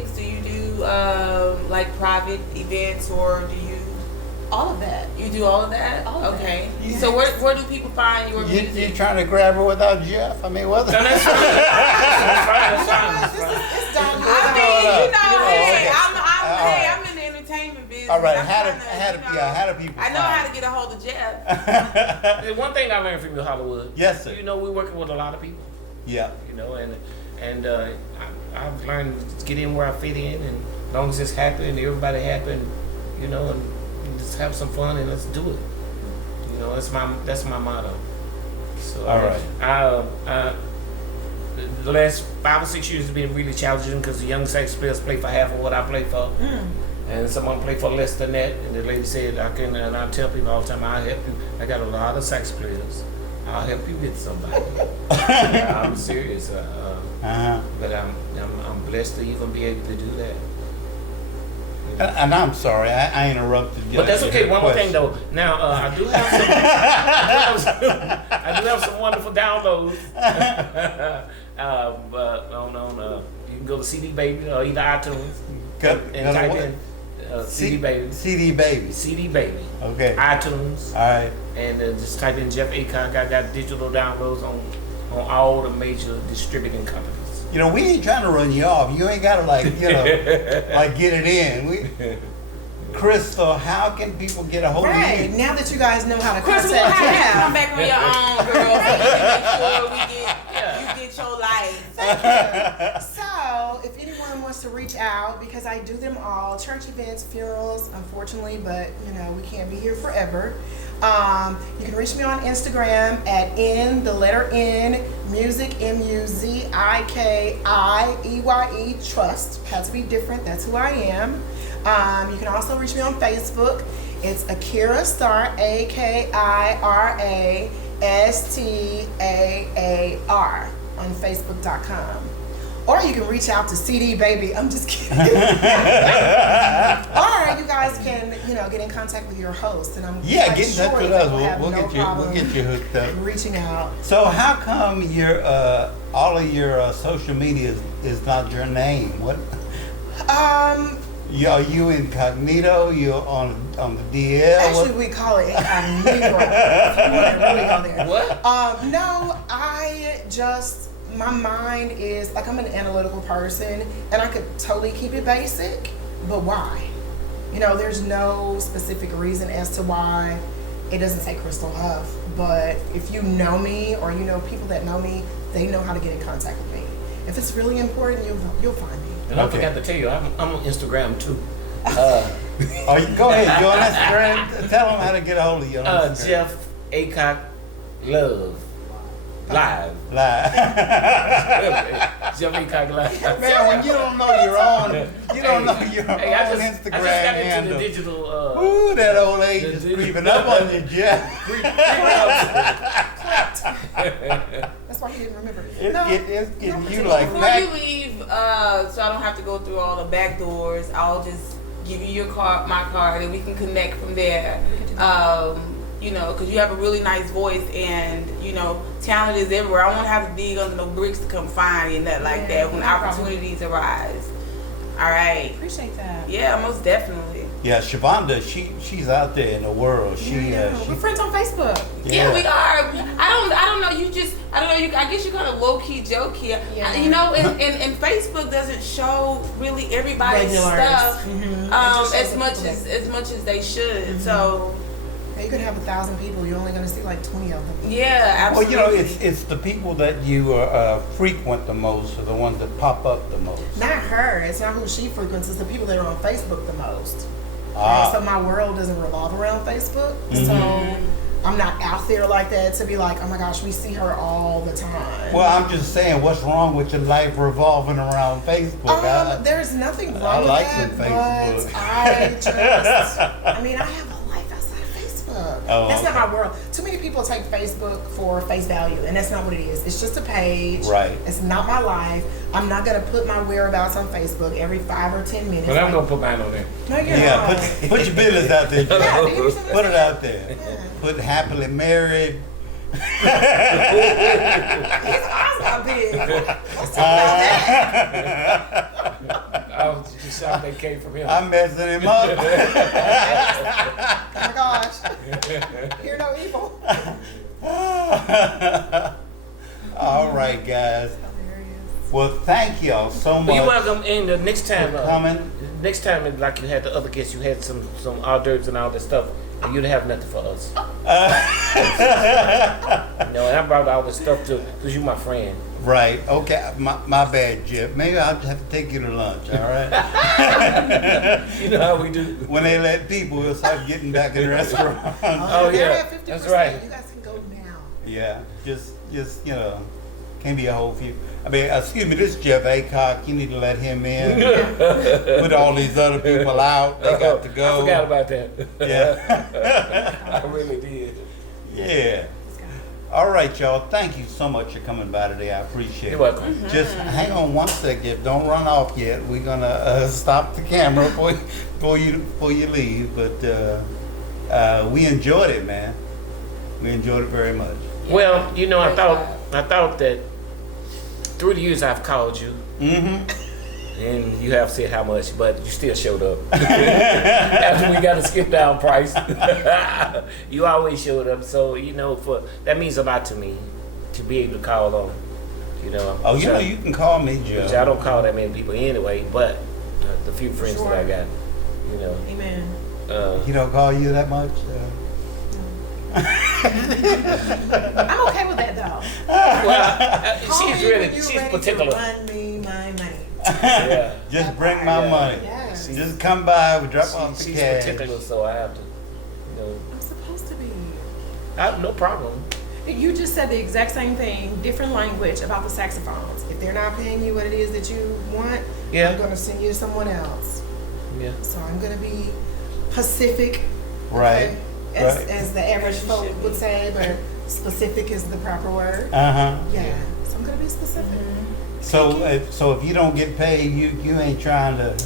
weddings? Do you do like private events, or do you? All of that. You do all of that? All of okay. that. Yeah. So where do people find your music? You trying to grab her without Jeff? I mean, what? It's done. I mean, I'm in the entertainment business. All right, how do people? I know how to get a hold of Jeff. One thing I learned from you, Hollywood. Yes, sir. You know, we're working with a lot of people. Yeah. You know, and I've learned to get in where I fit in, and as long as it's happy and everybody happy, and, you know, and just have some fun and let's do it. You know, that's my motto. So all right. The last 5 or 6 years have been really challenging because the young sax players play for half of what I play for. And someone play for less than that. And the lady said, and I tell people all the time, I'll help you. I got a lot of sax players. I'll help you get somebody. I'm serious. But I'm blessed to even be able to do that. And I'm sorry, I interrupted you. But that's okay. One more thing though. Now I do have some wonderful downloads. You can go to CD Baby or either iTunes and type in CD Baby. CD Baby. CD Baby. Okay. iTunes. All right. And just type in Jeff Acock. I got digital downloads on all the major distributing companies. You know, we ain't trying to run you off. You ain't gotta like get it in. Crystal, how can people get a hold of you? Right. Now that you guys know how to Crystal, contact we'll have you Jeff. come back on your own, girl. So you get your life. So, if anyone wants to reach out, because I do them all, church events, funerals, unfortunately, but you know, we can't be here forever. You can reach me on Instagram at N Music, MUZIKIEYE, Trust. Has to be different, that's who I am. You can also reach me on Facebook. It's Akira Star, AKIRASTAAR on Facebook.com. Or you can reach out to CD Baby. I'm just kidding. Or you guys can, get in contact with your host, and I'm get in touch with us. We'll We'll get you hooked up. Reaching out. So how come your all of your social media is not your name? What? Are you incognito? You're on the DL? Actually, we call it incognito. If you want to really go there. What? No, my mind is like, I'm an analytical person, and I could totally keep it basic, but why? There's no specific reason as to why it doesn't say Crystal Huff, but if you know me, or people that know me, they know how to get in contact with me. If it's really important, you'll find me. And I forgot to tell you, I'm on Instagram too. Go ahead, go on Instagram. Tell them how to get a hold of you on Instagram. Jeff Acock Love. Live. Jeff Acock Live. Man, when you don't know you're on, Hey, I just Instagram got into handle. the digital. Ooh, that old age is creeping up on you, Jeff. That's why he didn't remember. It's getting you like Before back. you leave, so I don't have to go through all the back doors, I'll just give you my card, and we can connect from there. Because you have a really nice voice, and talent is everywhere. I won't have to dig under no bricks to come find you and that like that when opportunities arise. All right. Appreciate that. Yeah, most definitely. Yeah, Shavonda, she's out there in the world. We're friends on Facebook. Yeah, we are. I don't know. I guess you're kind of low key, jokey. Yeah. And Facebook doesn't show really everybody's stuff as much as they should. Mm-hmm. So. You could have 1,000 people. You're only going to see like 20 of them. Yeah, absolutely. Well, it's the people that you frequent the most are the ones that pop up the most. Not her. It's not who she frequents. It's the people that are on Facebook the most. So my world doesn't revolve around Facebook. Mm-hmm. So I'm not out there like that to be like, oh my gosh, we see her all the time. Well, I'm just saying, what's wrong with your life revolving around Facebook? There's nothing wrong with that, but I have a life outside of Facebook. That's not my world. Too many people take Facebook for face value, and that's not what it is. It's just a page. Right. It's not my life. I'm not going to put my whereabouts on Facebook every 5 or 10 minutes. But I'm going to put mine on there. No, you're not. Put your business out there. Put it out there. Yeah. Put happily married. His eyes got big. Let's talk about that. shot that came from him. I'm messing him up. Oh my gosh. Hear no evil. All right, guys. Well, thank y'all so much. Well, you're welcome. And the next time, for coming. next time, like you had the other guests, you had some hors d'oeuvres and all that stuff, and you'd have nothing for us. No, and I brought all this stuff too, because you're my friend. Right. Okay. My bad, Jeff. Maybe I'll have to take you to lunch. All right. You know how we do. When they let people, we'll start getting back in the restaurant. Oh, They're yeah. at 50%. That's right. You guys can go now. Yeah. Just can't be a whole few. I mean, excuse me, this is Jeff Aycock. You need to let him in. Put all these other people out. They got to go. I forgot about that. Yeah. I really did. Yeah. All right, y'all. Thank you so much for coming by today. I appreciate it. You're welcome. Just hang on one second. Don't run off yet. We're gonna stop the camera before you leave. But we enjoyed it, man. We enjoyed it very much. Well, I thought that through the years I've called you, Mm-hmm. and you have said how much, but you still showed up. After we got a skip down price, you always showed up. So that means a lot to me to be able to call on. Oh, you can call me, Joe. Which I don't call that many people anyway, but the few friends that I got, Amen. He don't call you that much. I'm okay with that though. She's particular. Run me my money. Yeah. Just bring my money. Yeah. Just come by. We drop off the She's cash. particular, so I have to. I'm supposed to be. No problem. You just said the exact same thing, different language about the saxophones. If they're not paying you what it is that you want, Yeah. I'm going to send you to someone else. Yeah. So I'm going to be Pacific. Right. Okay, Right. as the average folk would say, but specific is the proper word. Uh-huh. Yeah. So I'm going to be specific. So if you don't get paid, you ain't trying to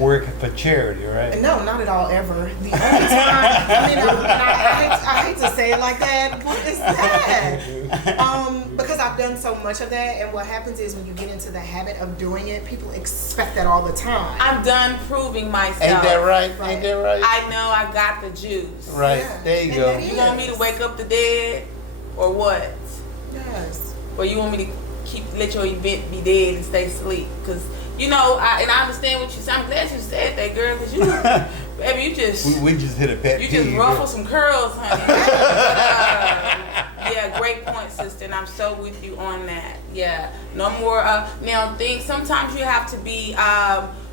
work for charity, right? No, not at all, ever. The only time, I hate to say it like that. What is that? Because I've done so much of that, and what happens is when you get into the habit of doing it, people expect that all the time. I'm done proving myself. Ain't that right? Right. Ain't that right? I know I got the juice. Right. Yeah. There you And go. that You want me to wake up the dead, or what? Yes. Or you want me to let your event be dead and stay asleep? Because I understand what you said. I'm glad you said that, girl. Because baby, you just We just hit a pet you peeve. just ruffle some curls, honey. Yeah, great point, sister, and I'm so with you on that. Yeah, no more. Now, sometimes you have to be.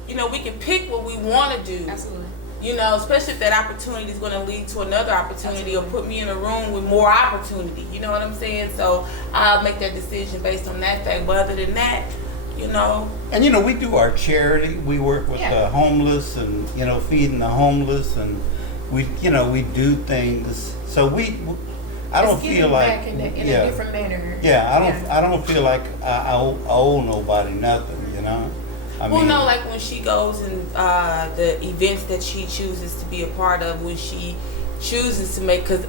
We can pick what we want to do. Absolutely. Especially if that opportunity is going to lead to another opportunity or put me in a room with more opportunity. You know what I'm saying? So I'll make that decision based on that fact. But other than that, And we do our charity. We work with the homeless and feeding the homeless, and we do things. So I don't It's feel giving like back in a different manner. I don't feel like I owe nobody nothing. Like when she goes and the events that she chooses to be a part of, when she chooses to make, because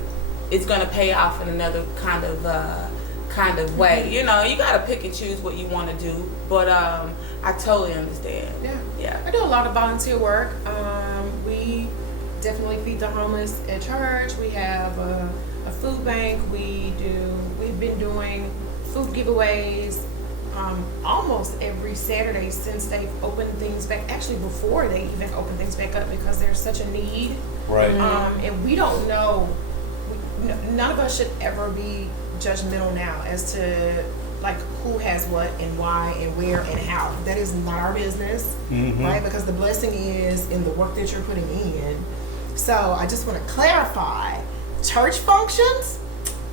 it's going to pay off in another kind of way. You got to pick and choose what you want to do. But I totally understand. Yeah. I do a lot of volunteer work. We definitely feed the homeless at church. We have a food bank. We've been doing food giveaways almost every Saturday since they've opened things back. Actually, before they even opened things back up, because there's such a need. Right. And we don't know. None of us should ever be judgmental now as to who has what and why and where and how. That is not our business, right? Because the blessing is in the work that you're putting in. So I just want to clarify, church functions,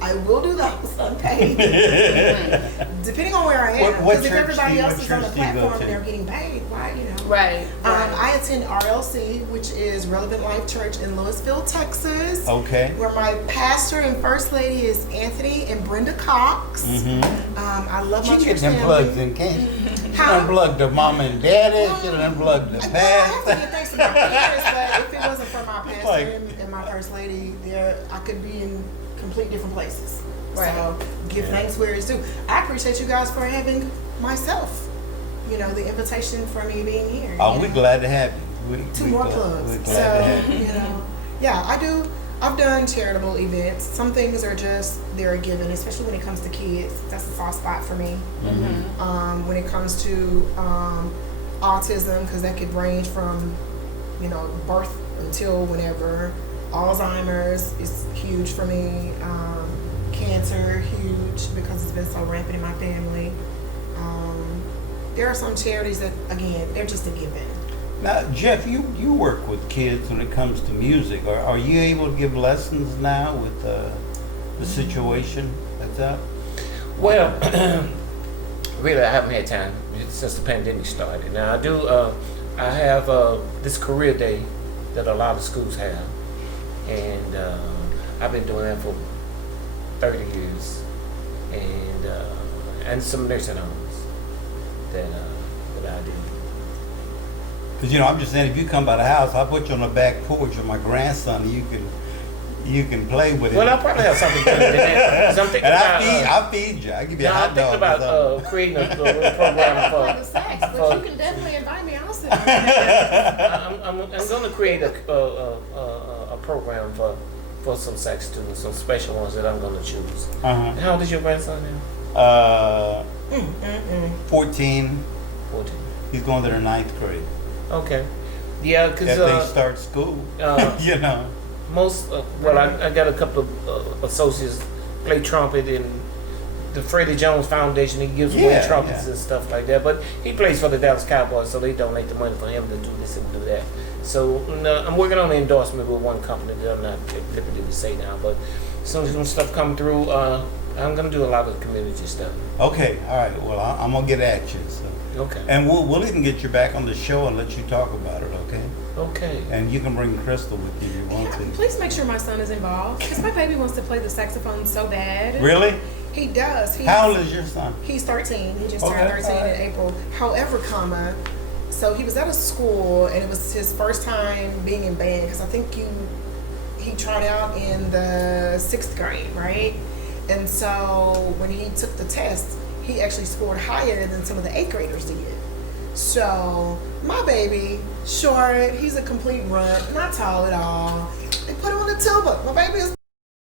I will do those unpaid, depending on where I am. What Because if church everybody do you- else what is on the church do you go platform to? and they're getting paid, why, Right. I attend RLC, which is Relevant Life Church in Louisville, Texas. Okay. Where my pastor and first lady is Anthony and Brenda Cox. I love my She church get them plugs family. in, can't she? She How? done plugged the mom and daddy. She done plugged the Well, I have to pastor. give thanks to my parents, but if it wasn't for my pastor Like- and my first lady, I could be in complete different places. Right. So give thanks where it's due. I appreciate you guys for having myself. the invitation for me being here. Oh, we're glad to have you. Two more plugs. We're So, glad to have you. yeah, I do. I've done charitable events. Some things are just they're a given, especially when it comes to kids. That's a soft spot for me. When it comes to autism, because that could range from birth until whenever. Alzheimer's is huge for me. Cancer, huge because it's been so rampant in my family. There are some charities that, again, they're just a given. Now, Jeff, you work with kids when it comes to music. Are you able to give lessons now with the situation that's up? Well, really, I haven't had time since the pandemic started. Now, I have this career day that a lot of schools have, and I've been doing that for 30 years, and some nursing homes that I do. Because I'm just saying, if you come by the house, I'll put you on the back porch with my grandson. And you can play with it. Well, I'll probably have something better than that. 'Cause I'm thinking And about, I'll feed you. I'll give you a I'm hot thinking dog. about creating a little program For the for. sex, but you can definitely invite me. I'll sit. I'm going to create a program for some sex students, some special ones that I'm going to choose. How old is your grandson now? 14. 14. He's going to the 9th grade. Okay. Yeah, because If they start school, most, I got a couple of associates play trumpet in the Freddie Jones Foundation. He gives away trumpets and stuff like that. But he plays for the Dallas Cowboys, so they donate the money for him to do this and do that. So I'm working on an endorsement with one company that I'm not at liberty to say now. But as soon as some stuff come through, I'm going to do a lot of community stuff. Okay, all right. Well, I'm going to get at you. So. Okay. And we'll even get you back on the show and let you talk about it, okay? Okay. And you can bring Crystal with you if you want to. Please make sure my son is involved because my baby wants to play the saxophone so bad. Really? He does. How old is your son? He's 13. He just turned Okay. 13 in April. However, so he was at a school and it was his first time being in band because I think he tried out in the 6th grade, right? And so when he took the test, he actually scored higher than some of the 8th graders did. So my baby, short, he's a complete runt, not tall at all. They put him on the tuba. My baby is